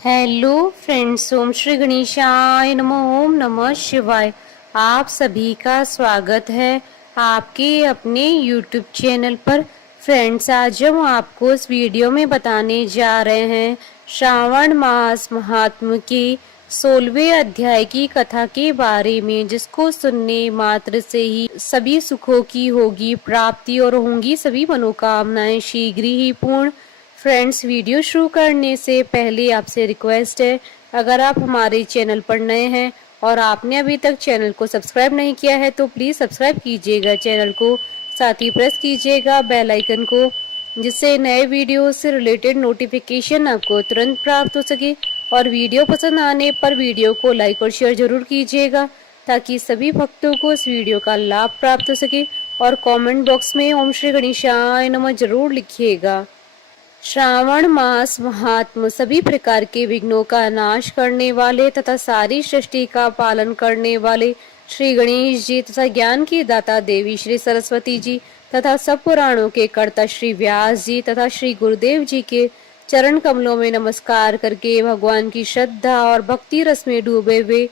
Hello friends, ओम श्री गणेशाय नमः। ओम नमः शिवाय। आप सभी का स्वागत है आपके अपने यूट्यूब चैनल पर। फ्रेंड्स, आज हम आपको इस वीडियो में बताने जा रहे हैं श्रावण मास महात्म के 16वें अध्याय की कथा के बारे में, जिसको सुनने मात्र से ही सभी सुखों की होगी प्राप्ति और होंगी सभी मनोकामनाएं शीघ्र ही पूर्ण। फ्रेंड्स, वीडियो शुरू करने से पहले आपसे रिक्वेस्ट है, अगर आप हमारे चैनल पर नए हैं और आपने अभी तक चैनल को सब्सक्राइब नहीं किया है तो प्लीज़ सब्सक्राइब कीजिएगा चैनल को, साथ ही प्रेस कीजिएगा बेल आइकन को, जिससे नए वीडियो से रिलेटेड नोटिफिकेशन आपको तुरंत प्राप्त हो सके। और वीडियो पसंद आने पर वीडियो को लाइक और शेयर जरूर कीजिएगा, ताकि सभी भक्तों को इस वीडियो का लाभ प्राप्त हो सके। और कमेंट बॉक्स में ओम श्री गणेशाय नमः जरूर लिखिएगा। श्रावण मास महात्म सभी प्रकार के विघ्नों का नाश करने वाले तथा सारी सृष्टि का पालन करने वाले श्री गणेश जी तथा ज्ञान की दाता देवी श्री सरस्वती जी तथा सब पुराणों के कर्ता श्री व्यास जी तथा श्री गुरुदेव जी के चरण कमलों में नमस्कार करके भगवान की श्रद्धा और भक्ति रस में डूबे हुए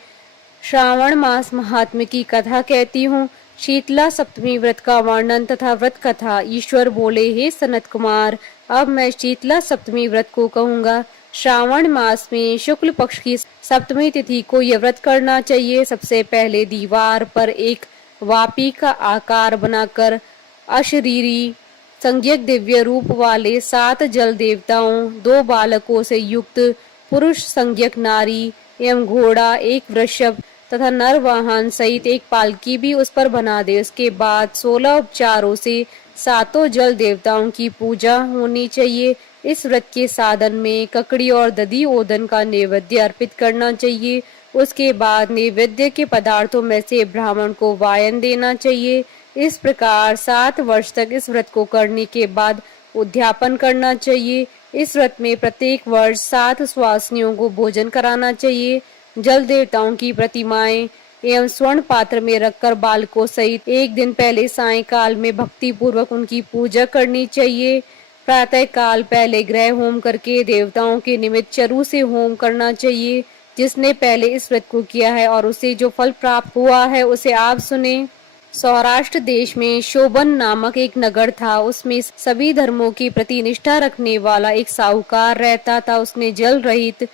श्रावण मास महात्म्य की कथा कहती हूँ। शीतला सप्तमी व्रत का वर्णन तथा व्रत कथा। ईश्वर बोले, हे सनत कुमार, अब मैं शीतला सप्तमी व्रत को कहूँगा। श्रावण मास में शुक्ल पक्ष की सप्तमी तिथि को यह व्रत करना चाहिए। सबसे पहले दीवार पर एक वापी का आकार बनाकर अशरीरी संज्ञक दिव्य रूप वाले 7 जल देवताओं, 2 बालकों से युक्त पुरुष संज्ञक नारी एवं घोड़ा, एक वृषभ तथा नर वाहन सहित एक पालकी भी उस पर बना दे। उसके बाद 16 उपचारों से 7 जल देवताओं की पूजा होनी चाहिए। इस व्रत के साधन में ककड़ी और दधी ओदन का नैवेद्य अर्पित करना चाहिए। उसके बाद नैवेद्य के पदार्थों में से ब्राह्मण को वायन देना चाहिए। इस प्रकार 7 वर्ष तक इस व्रत को करने के बाद उद्यापन करना चाहिए। इस व्रत में प्रत्येक वर्ष 7 स्वासिनियों को भोजन कराना चाहिए। जल देवताओं की प्रतिमाएं एवं स्वर्ण पात्र में रखकर बालकों सहित एक दिन पहले सायंकाल में भक्ति पूर्वक उनकी पूजा करनी चाहिए। प्रातः काल पहले ग्रह होम करके देवताओं के निमित्त चरु से होम करना चाहिए। जिसने पहले इस व्रत को किया है और उसे जो फल प्राप्त हुआ है उसे आप सुने। सौराष्ट्र देश में शोभन नामक एक नगर था। उसमें सभी धर्मों की प्रति निष्ठा रखने वाला एक साहूकार रहता था। उसने जल रहित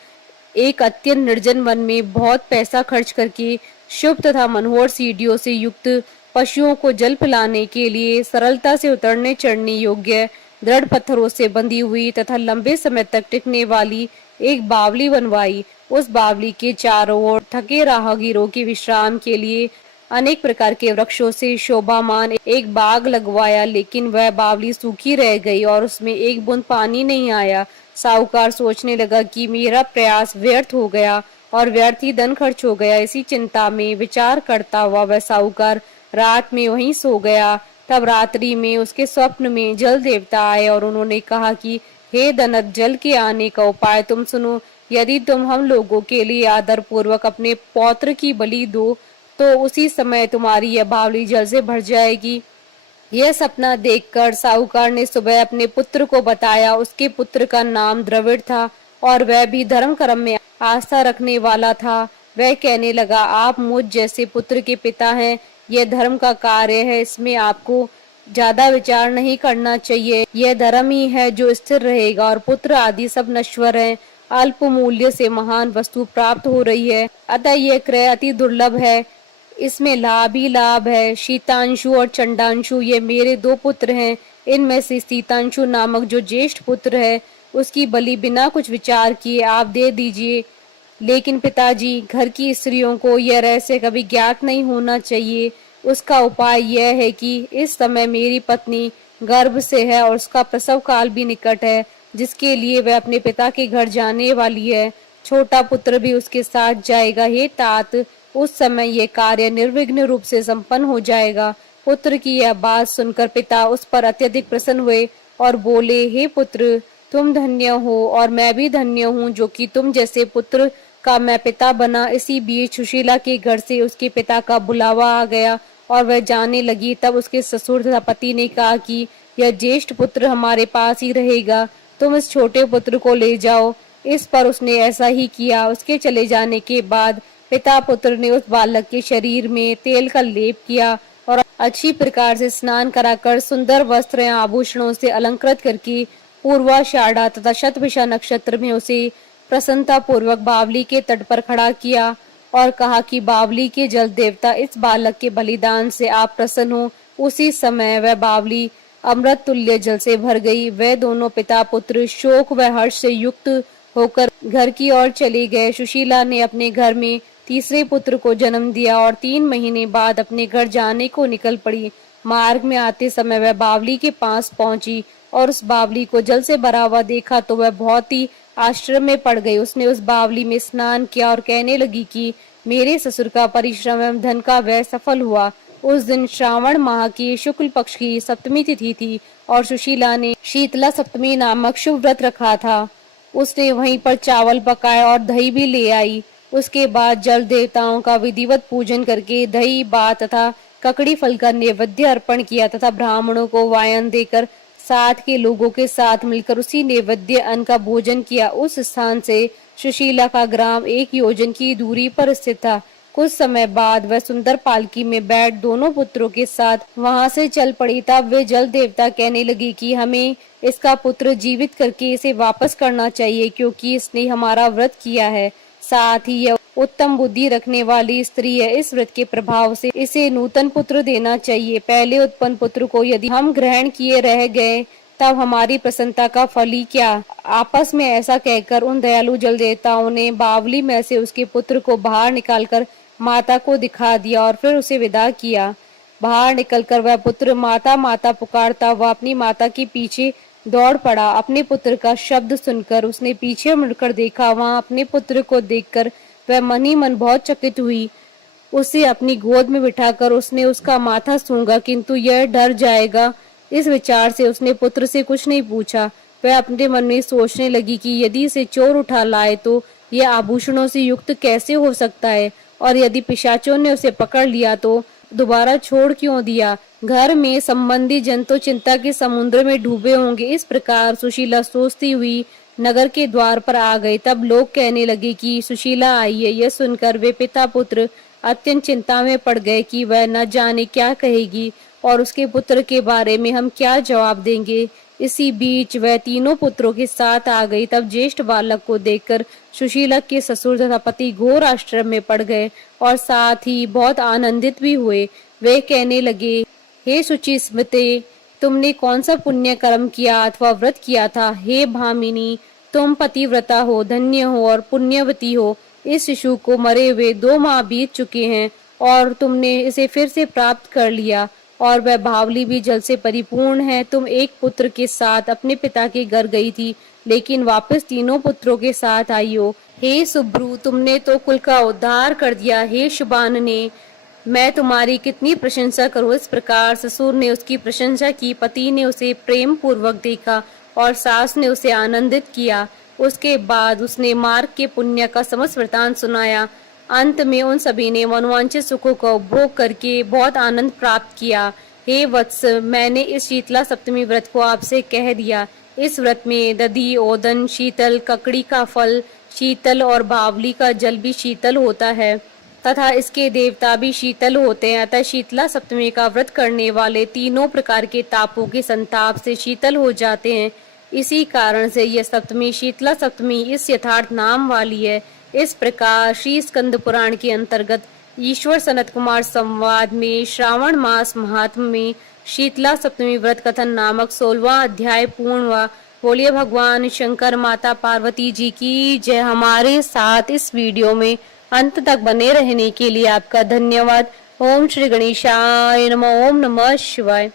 एक अत्यंत निर्जन वन में बहुत पैसा खर्च करके शुभ तथा मनोहर सीढ़ियों से युक्त पशुओं को जल पिलाने के लिए सरलता से उतरने चढ़ने योग्य दृढ़ पत्थरों से बंधी हुई तथा लंबे समय तक टिकने वाली एक बावली बनवाई। उस बावली के चारों ओर थके राहगीरों के विश्राम के लिए अनेक प्रकार के वृक्षों से शोभामान एक बाग लगवाया, लेकिन वह बावली सूखी रह गई और उसमें एक बूंद पानी नहीं आया। साहूकार सोचने लगा कि मेरा प्रयास व्यर्थ हो गया और व्यर्थ ही धन खर्च हो गया। इसी चिंता में विचार करता हुआ वह साहूकार रात में वहीं सो गया। तब रात्रि में उसके स्वप्न में जल देवता आए और उन्होंने कहा कि हे धनत, जल के आने का उपाय तुम सुनो। यदि तुम हम लोगों के लिए आदर पूर्वक अपने पौत्र की बलि दो तो उसी समय तुम्हारी यह बावली जल से भर जाएगी। यह सपना देखकर साहूकार ने सुबह अपने पुत्र को बताया। उसके पुत्र का नाम द्रविड़ था और वह भी धर्म कर्म में आस्था रखने वाला था। वह कहने लगा, आप मुझ जैसे पुत्र के पिता हैं। यह धर्म का कार्य है, इसमें आपको ज्यादा विचार नहीं करना चाहिए। यह धर्म ही है जो स्थिर रहेगा और पुत्र आदि सब नश्वर हैं। अल्प मूल्य से महान वस्तु प्राप्त हो रही है, अतः यह क्रय अति दुर्लभ है। इसमें लाभ ही लाभ है। शीतांशु और चंडांशु ये मेरे 2 पुत्र हैं। इनमें से शीतांशु नामक जो ज्येष्ठ पुत्र है उसकी बलि बिना कुछ विचार किए आप दे दीजिए। लेकिन पिताजी, घर की स्त्रियों को यह रहस्य कभी ज्ञात नहीं होना चाहिए। उसका उपाय यह है कि इस समय मेरी पत्नी गर्भ से है और उसका प्रसव काल भी निकट है, जिसके लिए वह अपने पिता के घर जाने वाली है। छोटा पुत्र भी उसके साथ जाएगा। हे तात, उस समय यह कार्य निर्विघ्न रूप से संपन्न हो जाएगा। पुत्र की यह बात सुनकर पिता उस पर अत्यधिक प्रसन्न हुए और बोले, हे पुत्र, तुम धन्य हो और मैं भी धन्य हूँ जो कि तुम जैसे पुत्र का मैं पिता बना। इसी बीच सुशीला के घर से उसके पिता का बुलावा आ गया और वह जाने लगी। तब उसके ससुर तथा पति ने कहा कि यह ज्येष्ठ पुत्र हमारे पास ही रहेगा, तुम इस छोटे पुत्र को ले जाओ। इस पर उसने ऐसा ही किया। उसके चले जाने के बाद पिता पुत्र ने उस बालक के शरीर में तेल का लेप किया और अच्छी प्रकार से स्नान कराकर सुंदर वस्त्र या आभूषणों से अलंकृत करके पूर्वाषाढ़ा तथा शतभिषा नक्षत्र में उसे प्रसन्नता पूर्वक बावली के तट पर खड़ा किया और कहा कि बावली के जल देवता, इस बालक के बलिदान से आप प्रसन्न हो। उसी समय वह बावली अमृत तुल्य जल से भर गई। वे दोनों पिता पुत्र शोक व हर्ष से युक्त होकर घर की ओर चले गए। सुशीला ने अपने घर में तीसरे पुत्र को जन्म दिया और 3 महीने बाद अपने घर जाने को निकल पड़ी। मार्ग में आते समय वह बावली के पास पहुंची और उस बावली को जल से भरा हुआ देखा तो वह बहुत ही आश्चर्य में पड़ गई। उसने उस बावली में स्नान किया और कहने लगी कि मेरे ससुर का परिश्रम एवं धन का व्यय सफल हुआ। उस दिन श्रावण माह की शुक्ल पक्ष की सप्तमी तिथि थी और सुशीला ने शीतला सप्तमी नामक शुभ व्रत रखा था। उसने वहीं पर चावल पकाए और दही भी ले आई। उसके बाद जल देवताओं का विधिवत पूजन करके दही भात तथा ककड़ी फल का नैवेद्य अर्पण किया तथा ब्राह्मणों को वायन देकर साथ के लोगों के साथ मिलकर उसी नैवेद्य अन्न का भोजन किया। उस स्थान से सुशीला का ग्राम 1 योजन की दूरी पर स्थित था। कुछ समय बाद वह सुंदर पालकी में बैठ दोनों पुत्रों के साथ वहां से चल पड़ी। तब वे जल देवता कहने लगी कि हमें इसका पुत्र जीवित करके इसे वापस करना चाहिए, क्योंकि इसने हमारा व्रत किया है। साथ ही यह उत्तम बुद्धि रखने वाली स्त्री है। इस व्रत के प्रभाव से इसे नूतन पुत्र देना चाहिए। पहले उत्पन्न पुत्र को यदि हम ग्रहण किए रह गए तब हमारी प्रसन्नता का फल ही क्या। आपस में ऐसा कहकर उन दयालु जल देवताओं ने बावली में से उसके पुत्र को बाहर निकालकर माता को दिखा दिया और फिर उसे विदा किया। बाहर निकलकर वह पुत्र माता माता पुकारता हुआ अपनी माता के पीछे दौड़ पड़ा। अपने पुत्र का शब्द सुनकर उसने पीछे मुड़कर देखा। वहां अपने पुत्र को देखकर वह मन ही मन बहुत चकित हुई। उसे अपनी गोद में बिठाकर उसने उसका माथा सूंघा, किंतु यह डर जाएगा, इस विचार से उसने पुत्र से कुछ नहीं पूछा। वह अपने मन में सोचने लगी कि यदि इसे चोर उठा लाए तो यह आभूषणों से युक्त कैसे हो सकता है, और यदि पिशाचों ने उसे पकड़ लिया तो दोबारा छोड़ क्यों दिया। घर में संबंधी जन तो चिंता के समुद्र में डूबे होंगे। इस प्रकार सुशीला सोचती हुई नगर के द्वार पर आ गई। तब लोग कहने लगे कि सुशीला आई है। यह सुनकर वे पिता पुत्र अत्यंत चिंता में पड़ गए कि वह न जाने क्या कहेगी और उसके पुत्र के बारे में हम क्या जवाब देंगे। इसी बीच वह तीनों पुत्रों के साथ आ गई। तब ज्येष्ठ बालक को देखकर सुशीला के ससुर तथा पति घोर आश्चर्य में पड़ गए और साथ ही बहुत आनंदित भी हुए। वे कहने लगे, हे शुचि स्मृते, तुमने कौन सा पुण्य कर्म किया अथवा व्रत किया था। हे भामिनी, तुम पतिव्रता हो, धन्य हो और पुण्यवती हो। इस शिशु को मरे हुए 2 माह बीत चुके हैं और तुमने इसे फिर से प्राप्त कर लिया, और वह बावली भी जल से परिपूर्ण है। तुम एक पुत्र के साथ अपने पिता के घर गई थी, लेकिन वापस तीनों पुत्रों के साथ आई हो। हे सुब्रू, तुमने तो कुल का उद्धार कर दिया। हे शुभानने, मैं तुम्हारी कितनी प्रशंसा करूं। इस प्रकार ससुर ने उसकी प्रशंसा की। पति ने उसे प्रेम पूर्वक देखा और सास ने उसे आनंदित किया। उसके बाद उसने मार्ग के पुण्य का समस्त वृतांत सुनाया। अंत में उन सभी ने मनोवांछित सुखों का उपभोग करके बहुत आनंद प्राप्त किया। हे वत्स, मैंने इस शीतला सप्तमी व्रत को आपसे कह दिया। इस व्रत में दधी, ओदन, शीतल, ककड़ी का फल शीतल और बावली का जल भी शीतल होता है तथा इसके देवता भी शीतल होते हैं। अतः शीतला सप्तमी का व्रत करने वाले तीनों प्रकार के तापों के संताप से शीतल हो जाते हैं। इसी कारण से यह सप्तमी शीतला सप्तमी इस यथार्थ नाम वाली है। इस प्रकार श्री स्कंद पुराण के अंतर्गत ईश्वर सनत कुमार संवाद में श्रावण मास महात्म में शीतला सप्तमी व्रत कथन नामक 16वां अध्याय पूर्ण हुआ। बोलिए भगवान शंकर माता पार्वती जी की जय। हमारे साथ इस वीडियो में अंत तक बने रहने के लिए आपका धन्यवाद। ओम श्री गणेशाय नमः। ओम नमः शिवाय।